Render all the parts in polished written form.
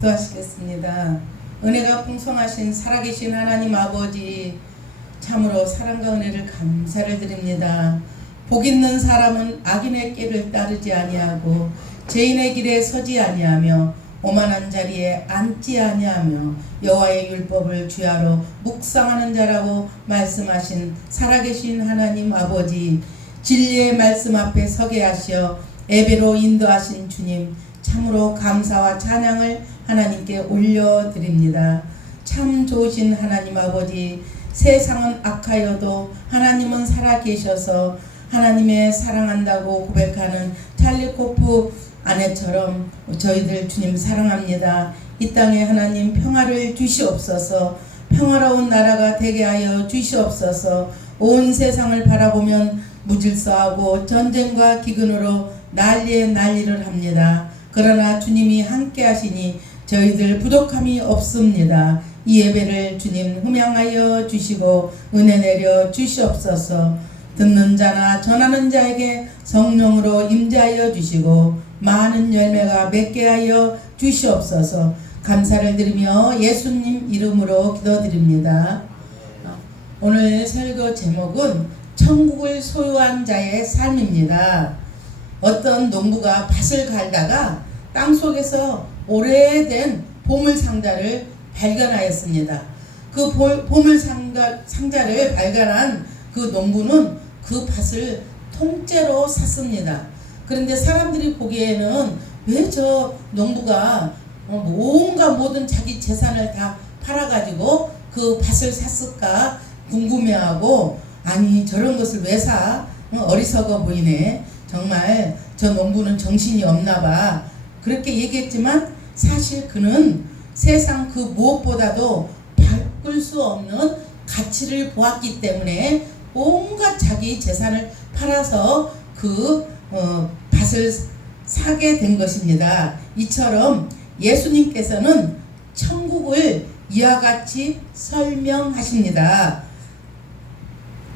기도하시겠습니다. 은혜가 풍성하신 살아계신 하나님 아버지, 참으로 사랑과 은혜를 감사를 드립니다. 복 있는 사람은 악인의 길을 따르지 아니하고 죄인의 길에 서지 아니하며 오만한 자리에 앉지 아니하며 여호와의 율법을 주야로 묵상하는 자라고 말씀하신 살아계신 하나님 아버지, 진리의 말씀 앞에 서게 하시어 예배로 인도하신 주님, 참으로 감사와 찬양을 하나님께 올려드립니다. 참 좋으신 하나님 아버지, 세상은 악하여도 하나님은 살아계셔서 하나님의 사랑한다고 고백하는 찰리 코프 아내처럼 저희들 주님 사랑합니다. 이 땅에 하나님 평화를 주시옵소서. 평화로운 나라가 되게 하여 주시옵소서. 온 세상을 바라보면 무질서하고 전쟁과 기근으로 난리에 난리를 합니다. 그러나 주님이 함께 하시니 저희들 부족함이 없습니다. 이 예배를 주님 흠양하여 주시고 은혜 내려 주시옵소서. 듣는 자나 전하는 자에게 성령으로 임재하여 주시고 많은 열매가 맺게 하여 주시옵소서. 감사를 드리며 예수님 이름으로 기도드립니다. 오늘 설교 제목은 천국을 소유한 자의 삶입니다. 어떤 농부가 밭을 갈다가 땅속에서 오래된 보물상자를 발견하였습니다. 그 보물상자를 발견한 그 농부는 그 밭을 통째로 샀습니다. 그런데 사람들이 보기에는 왜 저 농부가 온갖 모든 자기 재산을 다 팔아가지고 그 밭을 샀을까 궁금해하고, 아니 저런 것을 왜 사? 어리석어 보이네. 정말 저 농부는 정신이 없나봐. 그렇게 얘기했지만 사실 그는 세상 그 무엇보다도 바꿀 수 없는 가치를 보았기 때문에 온갖 자기 재산을 팔아서 그 밭을 사게 된 것입니다. 이처럼 예수님께서는 천국을 이와 같이 설명하십니다.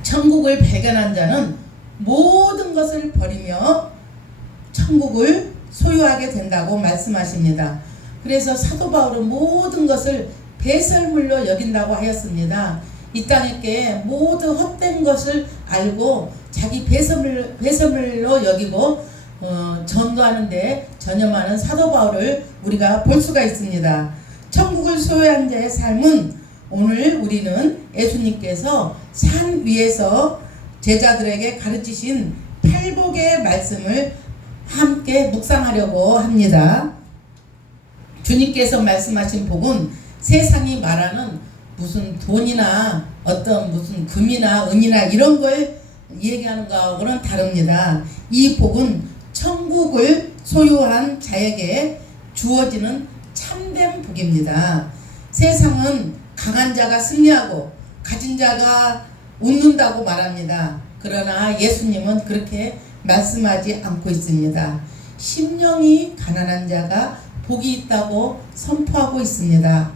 천국을 발견한 자는 모든 것을 버리며 천국을 소유하게 된다고 말씀하십니다. 그래서 사도 바울은 모든 것을 배설물로 여긴다고 하였습니다. 이 땅에 모든 헛된 것을 알고 자기 배설물로 여기고 전도하는데 전념하는 사도 바울을 우리가 볼 수가 있습니다. 천국을 소유한 자의 삶은 오늘 우리는 예수님께서 산 위에서 제자들에게 가르치신 팔복의 말씀을 함께 묵상하려고 합니다. 주님께서 말씀하신 복은 세상이 말하는 무슨 돈이나 어떤 무슨 금이나 은이나 이런 걸 얘기하는 거하고는 다릅니다. 이 복은 천국을 소유한 자에게 주어지는 참된 복입니다. 세상은 강한 자가 승리하고 가진 자가 웃는다고 말합니다. 그러나 예수님은 그렇게 말씀하지 않고 있습니다. 심령이 가난한 자가 복이 있다고 선포하고 있습니다.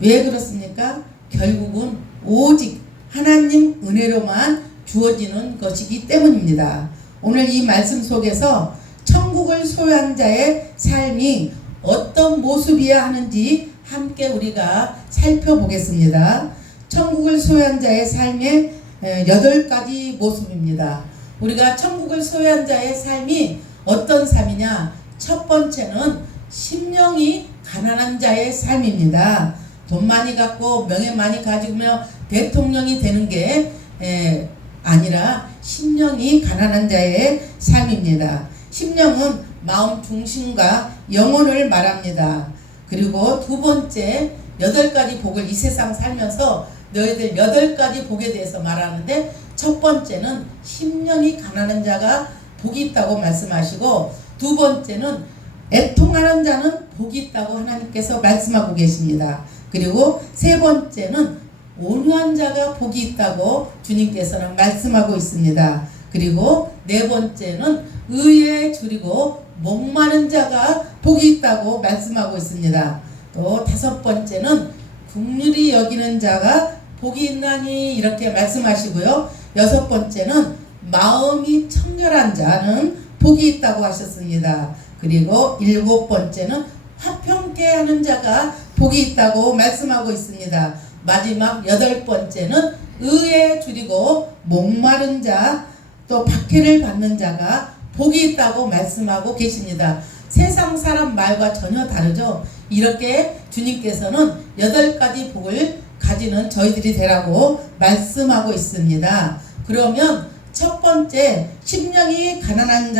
왜 그렇습니까? 결국은 오직 하나님 은혜로만 주어지는 것이기 때문입니다. 오늘 이 말씀 속에서 천국을 소유한 자의 삶이 어떤 모습이어야 하는지 함께 우리가 살펴보겠습니다. 천국을 소유한 자의 삶의 8가지 모습입니다. 우리가 천국을 소유한 자의 삶이 어떤 삶이냐? 첫 번째는 심령이 가난한 자의 삶입니다. 돈 많이 갖고 명예 많이 가지고며 대통령이 되는 게 아니라 심령이 가난한 자의 삶입니다. 심령은 마음 중심과 영혼을 말합니다. 그리고 두 번째 8가지 복을 이 세상 살면서 너희들 8가지 복에 대해서 말하는데, 첫 번째는 심령이 가난한 자가 복이 있다고 말씀하시고, 두 번째는 애통하는 자는 복이 있다고 하나님께서 말씀하고 계십니다. 그리고 세 번째는 온유한 자가 복이 있다고 주님께서는 말씀하고 있습니다. 그리고 네 번째는 의에 줄이고 목마른 자가 복이 있다고 말씀하고 있습니다. 또 다섯 번째는 긍휼히 여기는 자가 복이 있나니 이렇게 말씀하시고요. 여섯 번째는 마음이 청결한 자는 복이 있다고 하셨습니다. 그리고 일곱 번째는 화평케 하는 자가 복이 있다고 말씀하고 있습니다. 마지막 8번째는 의에 줄이고 목마른 자, 또 박해를 받는 자가 복이 있다고 말씀하고 계십니다. 세상 사람 말과 전혀 다르죠. 이렇게 주님께서는 8가지 복을 가지는 저희들이 되라고 말씀하고 있습니다. 그러면 첫 번째, 심령이 가난한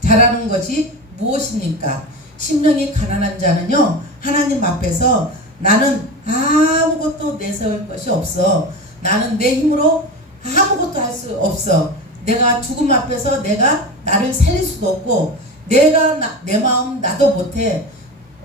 자라는 것이 무엇입니까? 심령이 가난한 자는요, 하나님 앞에서 나는 아무것도 내세울 것이 없어. 나는 내 힘으로 아무것도 할 수 없어. 내가 죽음 앞에서 내가 나를 살릴 수도 없고, 내가 내 마음 나도 못해.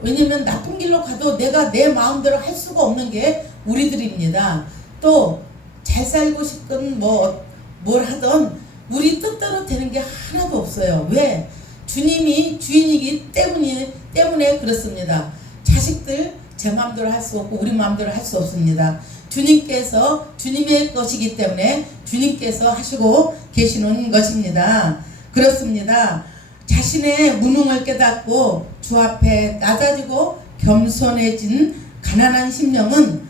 왜냐면 나쁜 길로 가도 내가 내 마음대로 할 수가 없는 게 우리들입니다. 또 잘 살고 싶건 뭘 하던 우리 뜻대로 되는 게 하나도 없어요. 왜? 주님이 주인이기 때문에 그렇습니다. 자식들 제 마음대로 할 수 없고 우리 마음대로 할 수 없습니다. 주님께서 주님의 것이기 때문에 주님께서 하시고 계시는 것입니다. 그렇습니다. 자신의 무능을 깨닫고 주 앞에 낮아지고 겸손해진 가난한 심령은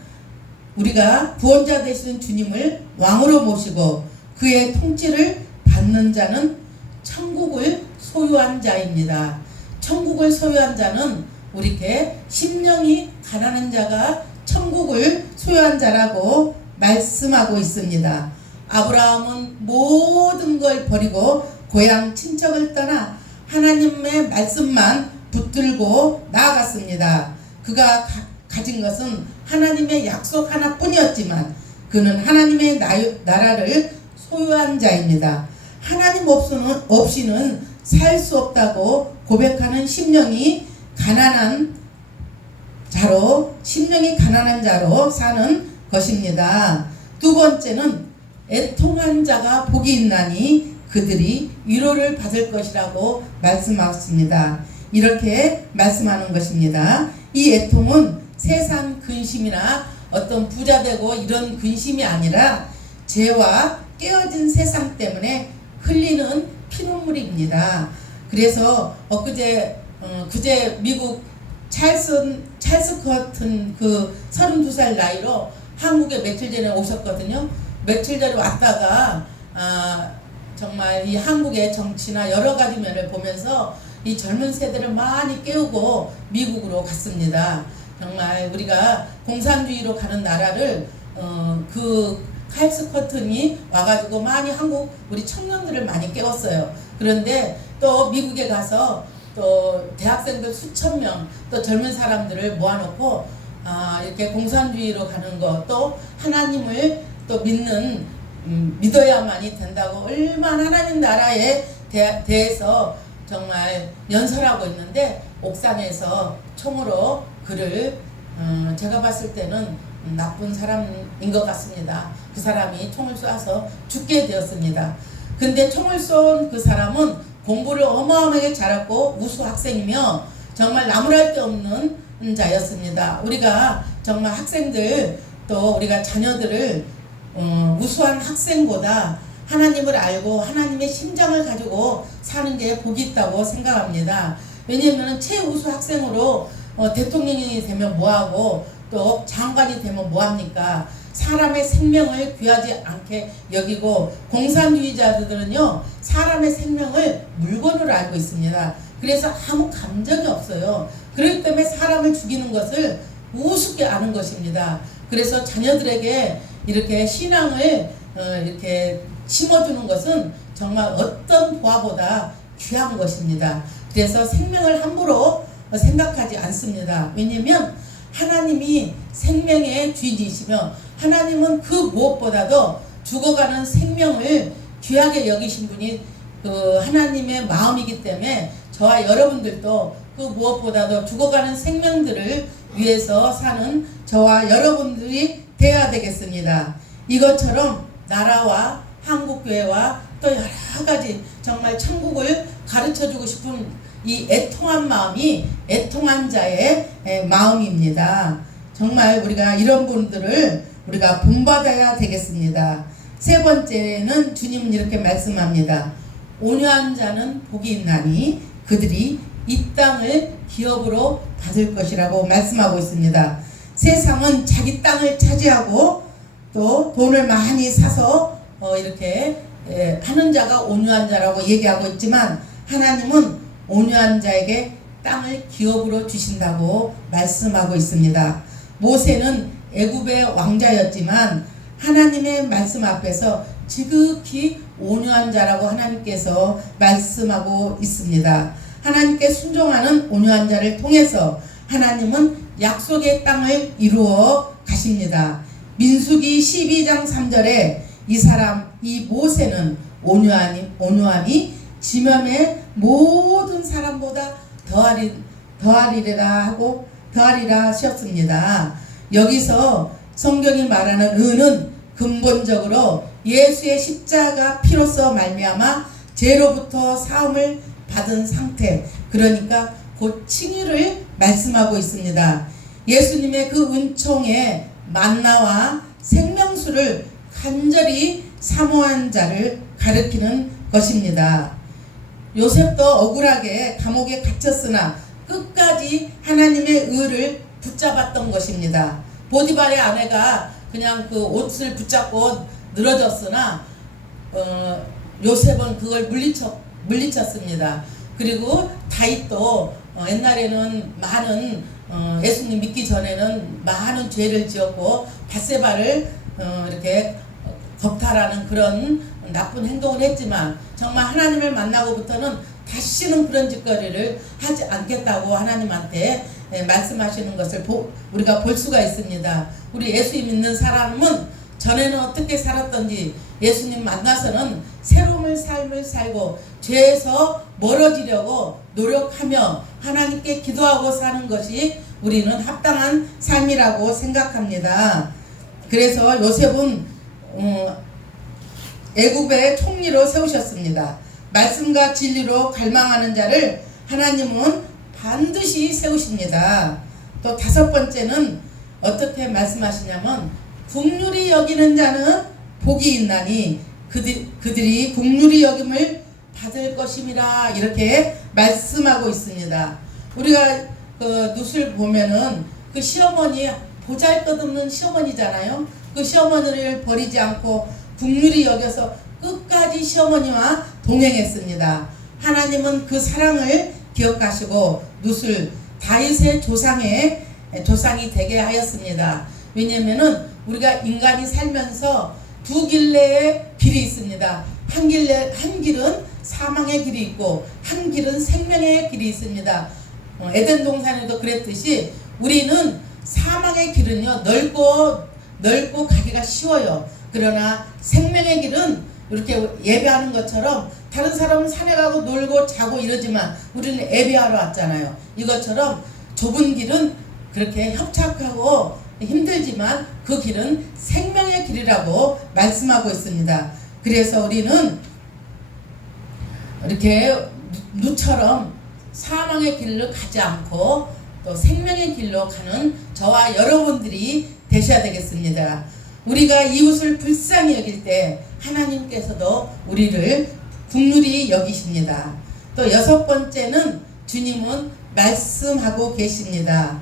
우리가 구원자 되시는 주님을 왕으로 모시고 그의 통치를 받는 자는 천국을 소유한 자입니다. 천국을 소유한 자는 우리께 심령이 가난한 자가 천국을 소유한 자라고 말씀하고 있습니다. 아브라함은 모든 걸 버리고 고향 친척을 떠나 하나님의 말씀만 붙들고 나아갔습니다. 그가 가진 것은 하나님의 약속 하나뿐이었지만 그는 하나님의 나라를 소유한 자입니다. 하나님 없이는 살 수 없다고 고백하는 심령이 가난한 자로 사는 것입니다. 두 번째는 애통한 자가 복이 있나니 그들이 위로를 받을 것이라고 말씀하셨습니다. 이렇게 말씀하는 것입니다. 이 애통은 세상 근심이나 어떤 부자 되고 이런 근심이 아니라 죄와 깨어진 세상 때문에 흘리는 피눈물입니다. 그래서 그제 미국 찰스 커튼 그 32살 나이로 한국에 며칠 전에 오셨거든요. 며칠 전에 왔다가 정말 이 한국의 정치나 여러 가지 면을 보면서 이 젊은 세대를 많이 깨우고 미국으로 갔습니다. 정말 우리가 공산주의로 가는 나라를 그 찰스 커튼이 와가지고 많이 한국 우리 청년들을 많이 깨웠어요. 그런데 또 미국에 가서 또 대학생들 수천 명 또 젊은 사람들을 모아놓고 이렇게 공산주의로 가는 것, 또 하나님을 또 믿어야만이 된다고 얼마나 하나님 나라에 대해서 정말 연설하고 있는데 옥상에서 총으로 그를 제가 봤을 때는 나쁜 사람인 것 같습니다. 그 사람이 총을 쏴서 죽게 되었습니다. 근데 총을 쏜 그 사람은 공부를 어마어마하게 잘했고 우수 학생이며 정말 나무랄 데 없는 자였습니다. 우리가 정말 학생들 또 우리가 자녀들을 우수한 학생보다 하나님을 알고 하나님의 심장을 가지고 사는 게 복이 있다고 생각합니다. 왜냐하면 최우수 학생으로 대통령이 되면 뭐하고 또 장관이 되면 뭐합니까? 사람의 생명을 귀하지 않게 여기고 공산주의자들은요 사람의 생명을 물건으로 알고 있습니다. 그래서 아무 감정이 없어요. 그렇기 때문에 사람을 죽이는 것을 우습게 아는 것입니다. 그래서 자녀들에게 이렇게 신앙을 이렇게 심어주는 것은 정말 어떤 보화보다 귀한 것입니다. 그래서 생명을 함부로 생각하지 않습니다. 왜냐하면 하나님이 생명의 주인이시며 하나님은 그 무엇보다도 죽어가는 생명을 귀하게 여기신 분이 그 하나님의 마음이기 때문에 저와 여러분들도 그 무엇보다도 죽어가는 생명들을 위해서 사는 저와 여러분들이 되어야 되겠습니다. 이것처럼 나라와 한국교회와 또 여러 가지 정말 천국을 가르쳐주고 싶은 이 애통한 마음이 애통한 자의 마음입니다. 정말 우리가 이런 분들을 우리가 본받아야 되겠습니다. 세 번째는 주님은 이렇게 말씀합니다. 온유한 자는 복이 있나니 그들이 이 땅을 기업으로 받을 것이라고 말씀하고 있습니다. 세상은 자기 땅을 차지하고 또 돈을 많이 사서 이렇게 하는 자가 온유한 자라고 얘기하고 있지만, 하나님은 온유한 자에게 땅을 기업으로 주신다고 말씀하고 있습니다. 모세는 애굽의 왕자였지만 하나님의 말씀 앞에서 지극히 온유한 자라고 하나님께서 말씀하고 있습니다. 하나님께 순종하는 온유한 자를 통해서 하나님은 약속의 땅을 이루어 가십니다. 민수기 12장 3절에 이 모세는 온유함이 지면의 모든 사람보다 더하리라 하셨습니다. 여기서 성경이 말하는 의는 근본적으로 예수의 십자가 피로써 말미암아 죄로부터 사함을 받은 상태, 그러니까 곧 칭의를 말씀하고 있습니다. 예수님의 그 은총의 만나와 생명수를 간절히 사모한 자를 가리키는 것입니다. 요셉도 억울하게 감옥에 갇혔으나 끝까지 하나님의 의를 붙잡았던 것입니다. 보디발의 아내가 그냥 그 옷을 붙잡고 늘어졌으나 요셉은 그걸 물리쳤습니다. 그리고 다윗도 옛날에는 많은 예수님 믿기 전에는 많은 죄를 지었고 밧세바를 이렇게 겁탈하는 그런 나쁜 행동을 했지만, 정말 하나님을 만나고부터는 다시는 그런 짓거리를 하지 않겠다고 하나님한테 말씀하시는 것을 우리가 볼 수가 있습니다. 우리 예수 믿는 사람은 전에는 어떻게 살았던지 예수님 만나서는 새로운 삶을 살고 죄에서 멀어지려고 노력하며 하나님께 기도하고 사는 것이 우리는 합당한 삶이라고 생각합니다. 그래서 요셉은 애굽의 총리로 세우셨습니다. 말씀과 진리로 갈망하는 자를 하나님은 반드시 세우십니다. 또 다섯 번째는 어떻게 말씀하시냐면, 긍휼히 여기는 자는 복이 있나니 그들이 긍휼히 여김을 받을 것임이라, 이렇게 말씀하고 있습니다. 우리가 그 룻을 보면은 그 시어머니, 보잘것없는 시어머니잖아요. 그 시어머니를 버리지 않고 긍휼히 여겨서 끝까지 시어머니와 동행했습니다. 하나님은 그 사랑을 기억하시고 룻을 다윗의 조상이 되게 하였습니다. 왜냐면은 우리가 인간이 살면서 두 길래의 길이 있습니다. 한 길은 사망의 길이 있고 한 길은 생명의 길이 있습니다. 에덴 동산에도 그랬듯이 우리는 사망의 길은요 넓고 가기가 쉬워요. 그러나 생명의 길은 이렇게 예배하는 것처럼, 다른 사람은 산에 가고 놀고 자고 이러지만 우리는 예배하러 왔잖아요. 이것처럼 좁은 길은 그렇게 협착하고 힘들지만 그 길은 생명의 길이라고 말씀하고 있습니다. 그래서 우리는 이렇게 룻처럼 사망의 길로 가지 않고 또 생명의 길로 가는 저와 여러분들이 되셔야 되겠습니다. 우리가 이웃을 불쌍히 여길 때 하나님께서도 우리를 긍휼히 여기십니다. 또 여섯 번째는 주님은 말씀하고 계십니다.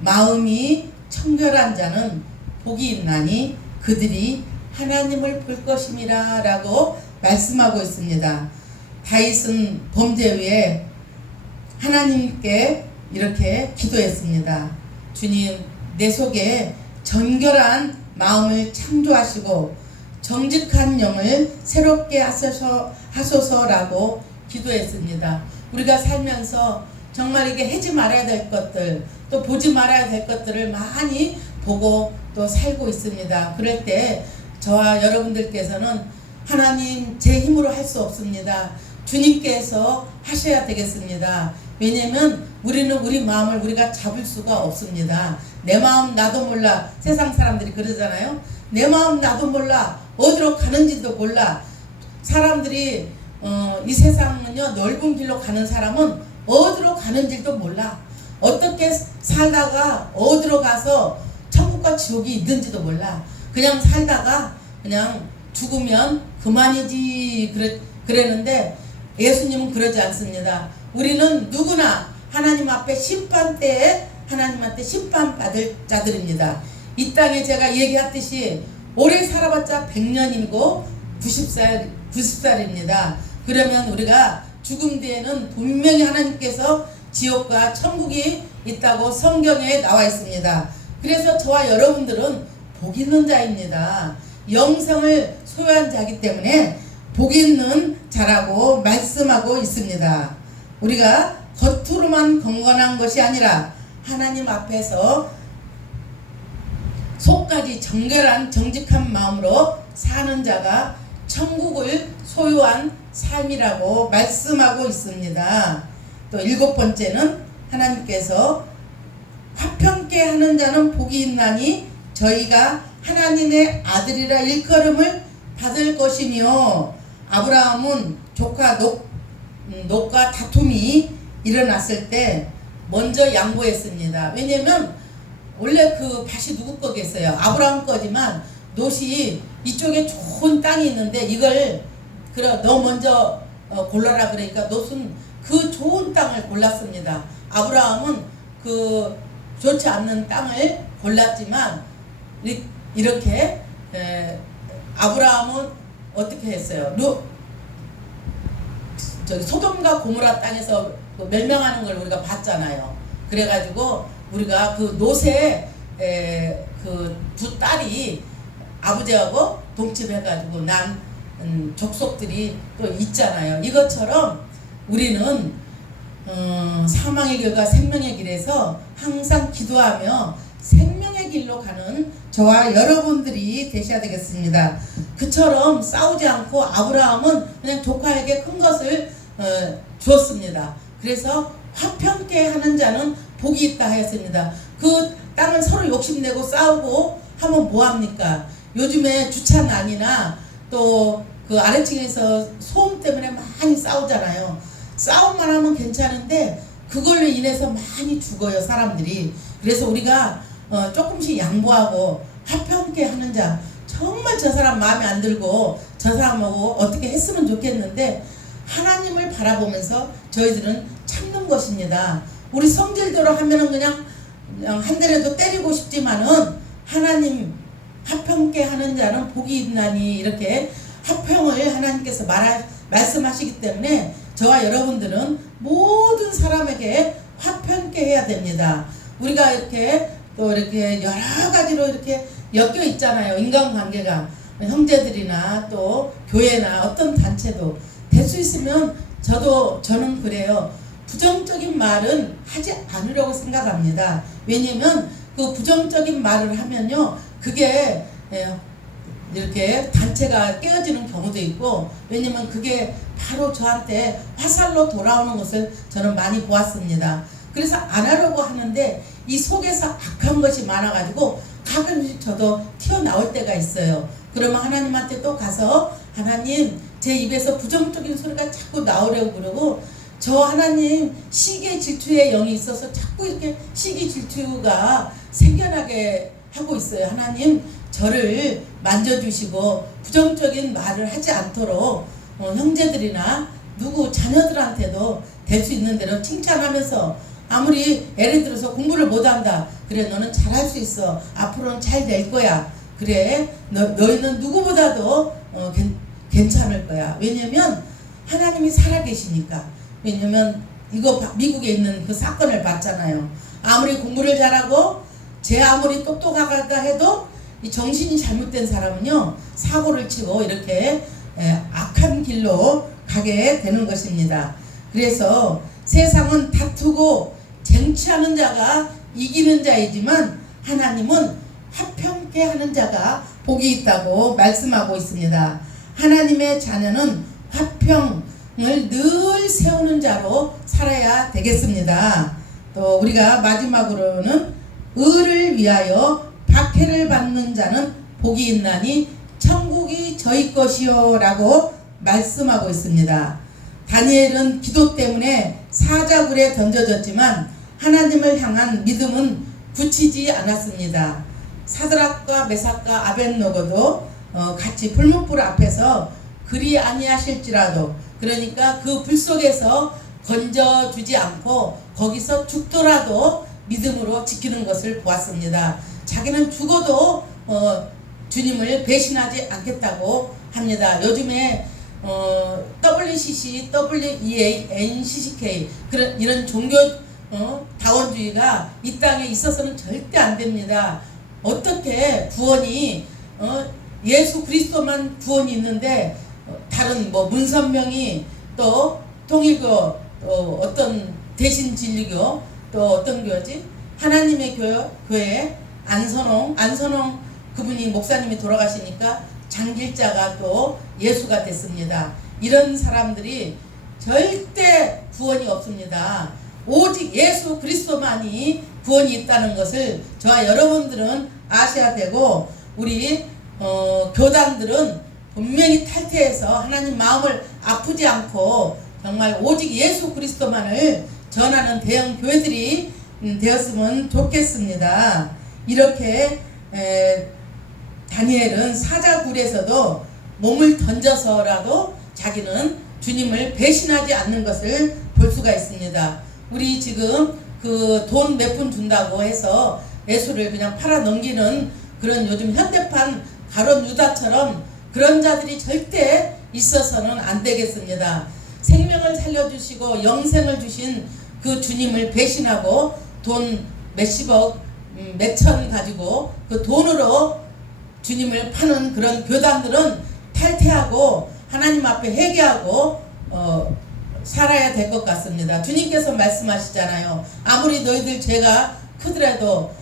마음이 청결한 자는 복이 있나니 그들이 하나님을 볼 것임이라 라고 말씀하고 있습니다. 다윗은 범죄 후에 하나님께 이렇게 기도했습니다. 주님, 내 속에 정결한 마음을 창조하시고 정직한 영을 새롭게 하소서라고 기도했습니다. 우리가 살면서 정말 이게 하지 말아야 될 것들, 또 보지 말아야 될 것들을 많이 보고 또 살고 있습니다. 그럴 때 저와 여러분들께서는 하나님, 제 힘으로 할 수 없습니다. 주님께서 하셔야 되겠습니다. 왜냐면 우리는 우리 마음을 우리가 잡을 수가 없습니다. 내 마음 나도 몰라. 세상 사람들이 그러잖아요. 내 마음 나도 몰라. 어디로 가는지도 몰라. 사람들이 이 세상은요, 넓은 길로 가는 사람은 어디로 가는지도 몰라. 어떻게 살다가 어디로 가서 천국과 지옥이 있는지도 몰라. 그냥 살다가 그냥 죽으면 그만이지 그랬는데, 예수님은 그러지 않습니다. 우리는 누구나 하나님 앞에 심판때에 하나님한테 심판받을 자들입니다. 이 땅에 제가 얘기했듯이 오래 살아봤자 100년이고 90살입니다. 그러면 우리가 죽음 뒤에는 분명히 하나님께서 지옥과 천국이 있다고 성경에 나와 있습니다. 그래서 저와 여러분들은 복 있는 자입니다. 영생을 소유한 자이기 때문에 복 있는 자라고 말씀하고 있습니다. 우리가 겉으로만 건강한 것이 아니라 하나님 앞에서 속까지 정결한 정직한 마음으로 사는 자가 천국을 소유한 삶이라고 말씀하고 있습니다. 또 7번째는 하나님께서 화평케 하는 자는 복이 있나니 저희가 하나님의 아들이라 일컬음을 받을 것이며, 아브라함은 조카 놋과 다툼이 일어났을 때 먼저 양보했습니다. 왜냐면 원래 그 밭이 누구 거겠어요? 아브라함 거지만 놋이 이쪽에 좋은 땅이 있는데 이걸 그래 너 먼저 골라라 그러니까 놋은 그 좋은 땅을 골랐습니다. 아브라함은 그 좋지 않는 땅을 골랐지만 이렇게 아브라함은 어떻게 했어요? 저기 소돔과 고모라 땅에서 멸망하는 걸 우리가 봤잖아요. 그래가지고 우리가 그 놋의 그 두 딸이 아버지하고 동침해가지고 난 족속들이 또 있잖아요. 이것처럼 우리는 사망의 길과 생명의 길에서 항상 기도하며 생명의 길로 가는 저와 여러분들이 되셔야 되겠습니다. 그처럼 싸우지 않고 아브라함은 그냥 조카에게 큰 것을 주었습니다. 그래서 화평케 하는 자는 복이 있다 하였습니다. 그 땅을 서로 욕심내고 싸우고 하면 뭐합니까? 요즘에 주차난이나 또 그 아래층에서 소음 때문에 많이 싸우잖아요. 싸움만 하면 괜찮은데 그걸로 인해서 많이 죽어요, 사람들이. 그래서 우리가 조금씩 양보하고 화평케 하는 자, 정말 저 사람 마음에 안 들고 저 사람하고 어떻게 했으면 좋겠는데 하나님을 바라보면서 저희들은 참는 것입니다. 우리 성질대로 하면은 그냥 한 대라도 때리고 싶지만은 하나님 화평케 하는 자는 복이 있나니 이렇게 화평을 하나님께서 말씀하시기 때문에 저와 여러분들은 모든 사람에게 화평케 해야 됩니다. 우리가 이렇게 또 이렇게 여러 가지로 이렇게 엮여 있잖아요. 인간관계가 형제들이나 또 교회나 어떤 단체도 될 수 있으면 저는 그래요. 부정적인 말은 하지 않으려고 생각합니다. 왜냐면 그 부정적인 말을 하면요, 그게 이렇게 단체가 깨어지는 경우도 있고, 왜냐면 그게 바로 저한테 화살로 돌아오는 것을 저는 많이 보았습니다. 그래서 안 하려고 하는데 이 속에서 악한 것이 많아가지고 가끔씩 저도 튀어나올 때가 있어요. 그러면 하나님한테 또 가서 하나님 제 입에서 부정적인 소리가 자꾸 나오려고 그러고, 저 하나님 시기 질투의 영이 있어서 자꾸 이렇게 시기 질투가 생겨나게 하고 있어요. 하나님 저를 만져주시고 부정적인 말을 하지 않도록 형제들이나 누구 자녀들한테도 될 수 있는 대로 칭찬하면서, 아무리 예를 들어서 공부를 못한다, 그래 너는 잘할 수 있어, 앞으로는 잘 될 거야, 그래 너희는 누구보다도 괜찮을 거야. 왜냐면 하나님이 살아계시니까. 왜냐면 이거 미국에 있는 그 사건을 봤잖아요. 아무리 공부를 잘하고 제 아무리 똑똑하다 해도 이 정신이 잘못된 사람은요 사고를 치고 이렇게 악한 길로 가게 되는 것입니다. 그래서 세상은 다투고 쟁취하는 자가 이기는 자이지만 하나님은 화평케 하는 자가 복이 있다고 말씀하고 있습니다. 하나님의 자녀는 화평을 늘 세우는 자로 살아야 되겠습니다. 또 우리가 마지막으로는 의를 위하여 박해를 받는 자는 복이 있나니 천국이 저희 것이요 라고 말씀하고 있습니다. 다니엘은 기도 때문에 사자굴에 던져졌지만 하나님을 향한 믿음은 굳히지 않았습니다. 사드락과 메삭과 아벳노고도 같이 불문불 앞에서 그리 아니하실지라도 그러니까 그 불 속에서 건져주지 않고 거기서 죽더라도 믿음으로 지키는 것을 보았습니다. 자기는 죽어도 주님을 배신하지 않겠다고 합니다. 요즘에 WCC, WEA, NCCK 이런 종교 다원주의가 이 땅에 있어서는 절대 안 됩니다. 어떻게 구원이 예수 그리스도만 구원이 있는데 다른 뭐 문선명이 또 통일교 또 어떤 대신 진리교 또 어떤 교회지 하나님의 교회 안선홍 그분이 목사님이 돌아가시니까 장길자가 또 예수가 됐습니다. 이런 사람들이 절대 구원이 없습니다. 오직 예수 그리스도만이 구원이 있다는 것을 저와 여러분들은 아셔야 되고 우리 교단들은 분명히 탈퇴해서 하나님 마음을 아프지 않고 정말 오직 예수 그리스도만을 전하는 대형 교회들이 되었으면 좋겠습니다. 이렇게 다니엘은 사자굴에서도 몸을 던져서라도 자기는 주님을 배신하지 않는 것을 볼 수가 있습니다. 우리 지금 그 돈 몇 푼 준다고 해서 예수를 그냥 팔아 넘기는 그런 요즘 현대판 가론 유다처럼 그런 자들이 절대 있어서는 안 되겠습니다. 생명을 살려주시고 영생을 주신 그 주님을 배신하고 돈 몇십억 몇천 가지고 그 돈으로 주님을 파는 그런 교단들은 탈퇴하고 하나님 앞에 회개하고 살아야 될 것 같습니다. 주님께서 말씀하시잖아요. 아무리 너희들 죄가 크더라도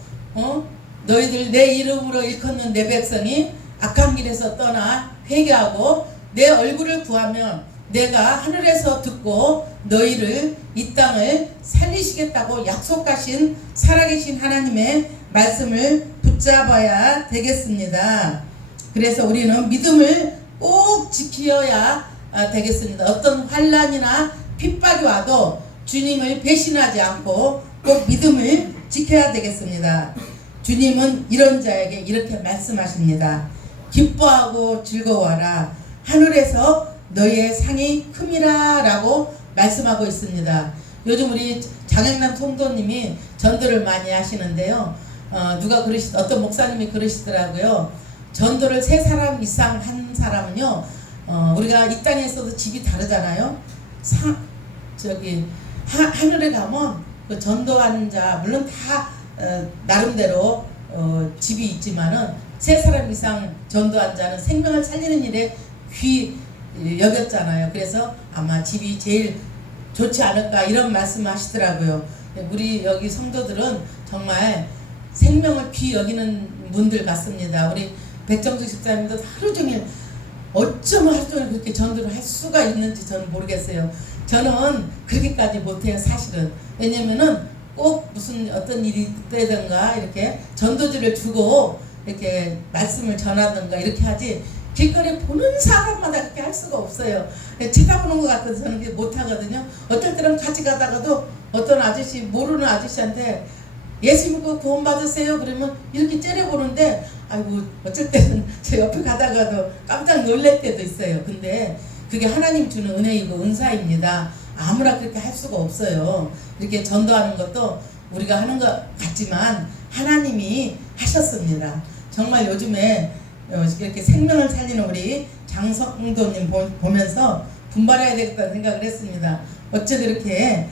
너희들 내 이름으로 일컫는 내 백성이 악한 길에서 떠나 회개하고 내 얼굴을 구하면 내가 하늘에서 듣고 너희를 이 땅을 살리시겠다고 약속하신 살아계신 하나님의 말씀을 붙잡아야 되겠습니다. 그래서 우리는 믿음을 꼭 지켜야 되겠습니다. 어떤 환난이나 핍박이 와도 주님을 배신하지 않고 꼭 믿음을 지켜야 되겠습니다. 주님은 이런 자에게 이렇게 말씀하십니다. 기뻐하고 즐거워하라. 하늘에서 너의 상이 큼이라 라고 말씀하고 있습니다. 요즘 우리 장영남 성도님이 전도를 많이 하시는데요. 어떤 목사님이 그러시더라고요. 전도를 3사람 이상 한 사람은요, 우리가 이 땅에서도 집이 다르잖아요. 하늘에 가면 그 전도하는 자, 물론 다 나름대로 집이 있지만은 3사람 이상 전도한 자는 생명을 살리는 일에 귀 여겼잖아요. 그래서 아마 집이 제일 좋지 않을까 이런 말씀을 하시더라고요. 우리 여기 성도들은 정말 생명을 귀 여기는 분들 같습니다. 우리 백정숙 집사님도 하루 종일 어쩌면 하루 종일 그렇게 전도를 할 수가 있는지 저는 모르겠어요. 저는 그렇게까지 못해요, 사실은. 왜냐면은 꼭 무슨 어떤 일이 되든가 이렇게 전도지를 주고 이렇게 말씀을 전하든가 이렇게 하지 길거리 보는 사람마다 그렇게 할 수가 없어요. 쳐다보는 것 같아서 저는 그게 못하거든요. 어떨 때는 같이 가다가도 어떤 아저씨, 모르는 아저씨한테 예수 믿고 구원 받으세요 그러면 이렇게 째려보는데 아이고 어쩔 때는 제 옆에 가다가도 깜짝 놀랄 때도 있어요. 근데 그게 하나님 주는 은혜이고 은사입니다. 아무나 그렇게 할 수가 없어요. 이렇게 전도하는 것도 우리가 하는 것 같지만 하나님이 하셨습니다. 정말 요즘에 이렇게 생명을 살리는 우리 장성도님 보면서 분발해야 되겠다는 생각을 했습니다. 어째 그렇게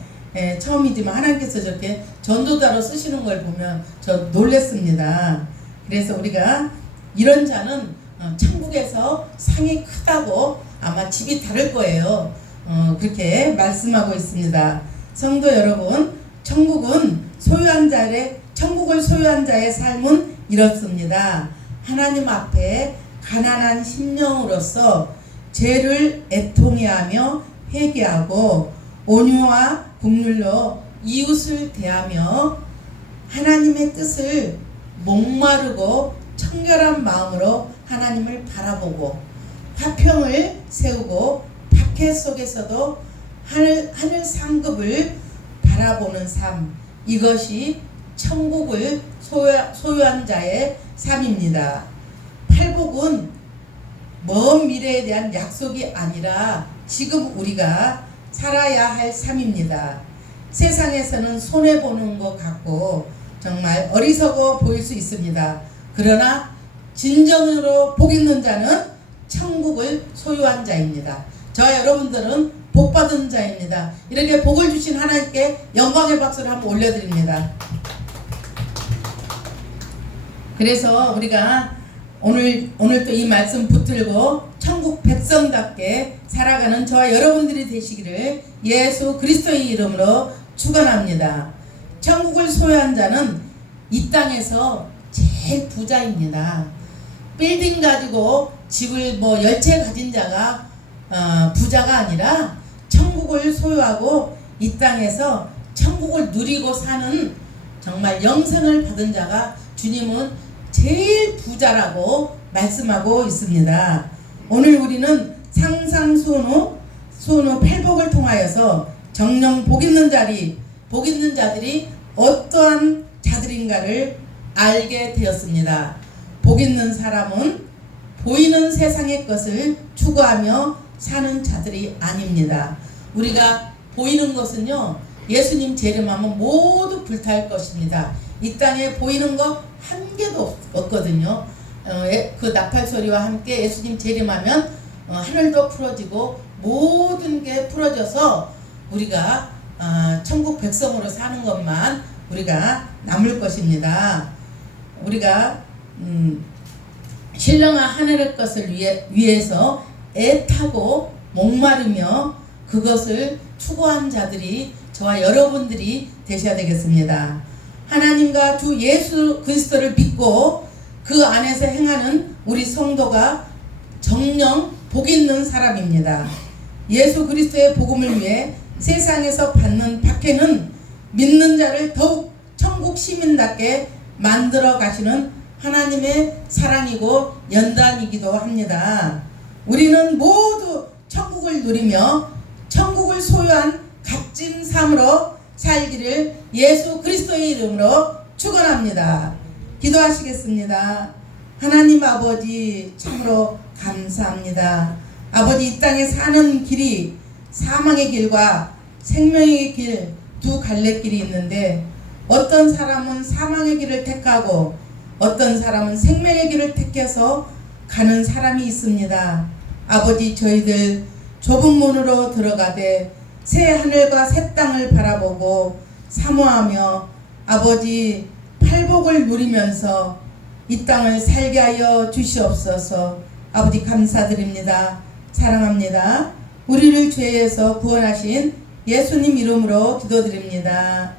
처음이지만 하나님께서 저렇게 전도자로 쓰시는 걸 보면 저 놀랬습니다. 그래서 우리가 이런 자는 천국에서 상이 크다고 아마 집이 다를 거예요. 그렇게 말씀하고 있습니다. 성도 여러분, 천국을 소유한 자의 삶은 이렇습니다. 하나님 앞에 가난한 심령으로서 죄를 애통해하며 회개하고 온유와 긍휼로 이웃을 대하며 하나님의 뜻을 목마르고 청결한 마음으로 하나님을 바라보고 화평을 세우고 박해 속에서도 하늘 상급을 바라보는 삶, 이것이 천국을 소유한 자의 삶입니다. 팔복은 먼 미래에 대한 약속이 아니라 지금 우리가 살아야 할 삶입니다. 세상에서는 손해보는 것 같고 정말 어리석어 보일 수 있습니다. 그러나 진정으로 복 있는 자는 천국을 소유한 자입니다. 저와 여러분들은 복 받은 자입니다. 이렇게 복을 주신 하나님께 영광의 박수를 한번 올려드립니다. 그래서 우리가 오늘 또 이 말씀 붙들고 천국 백성답게 살아가는 저와 여러분들이 되시기를 예수 그리스도의 이름으로 축원합니다. 천국을 소유한 자는 이 땅에서 제일 부자입니다. 빌딩 가지고 집을 뭐 10채 가진 자가 부자가 아니라 천국을 소유하고 이 땅에서 천국을 누리고 사는 정말 영생을 받은 자가 주님은 제일 부자라고 말씀하고 있습니다. 오늘 우리는 상상순후 팔복을 통하여서 정령 복 있는 자들이 어떠한 자들인가를 알게 되었습니다. 복 있는 사람은 보이는 세상의 것을 추구하며 사는 자들이 아닙니다. 우리가 보이는 것은요, 예수님 재림하면 모두 불탈 것입니다. 이 땅에 보이는 거 한 개도 없거든요. 그 나팔 소리와 함께 예수님 재림하면 하늘도 풀어지고 모든 게 풀어져서 우리가 천국 백성으로 사는 것만 우리가 남을 것입니다. 우리가 신령한 하늘의 것을 위해서 애타고 목마르며 그것을 추구한 자들이 저와 여러분들이 되셔야 되겠습니다. 하나님과 주 예수 그리스도를 믿고 그 안에서 행하는 우리 성도가 정령 복 있는 사람입니다. 예수 그리스도의 복음을 위해 세상에서 받는 박해는 믿는 자를 더욱 천국 시민답게 만들어 가시는 하나님의 사랑이고 연단이기도 합니다. 우리는 모두 천국을 누리며 천국을 소유한 값진 삶으로 살기를 예수 그리스도의 이름으로 축원합니다. 기도하시겠습니다. 하나님 아버지 참으로 감사합니다. 아버지 이 땅에 사는 길이 사망의 길과 생명의 길 두 갈래길이 있는데 어떤 사람은 사망의 길을 택하고 어떤 사람은 생명의 길을 택해서 가는 사람이 있습니다. 아버지 저희들 좁은 문으로 들어가되 새 하늘과 새 땅을 바라보고 사모하며 아버지 팔복을 누리면서 이 땅을 살게 하여 주시옵소서. 아버지 감사드립니다. 사랑합니다. 우리를 죄에서 구원하신 예수님 이름으로 기도드립니다.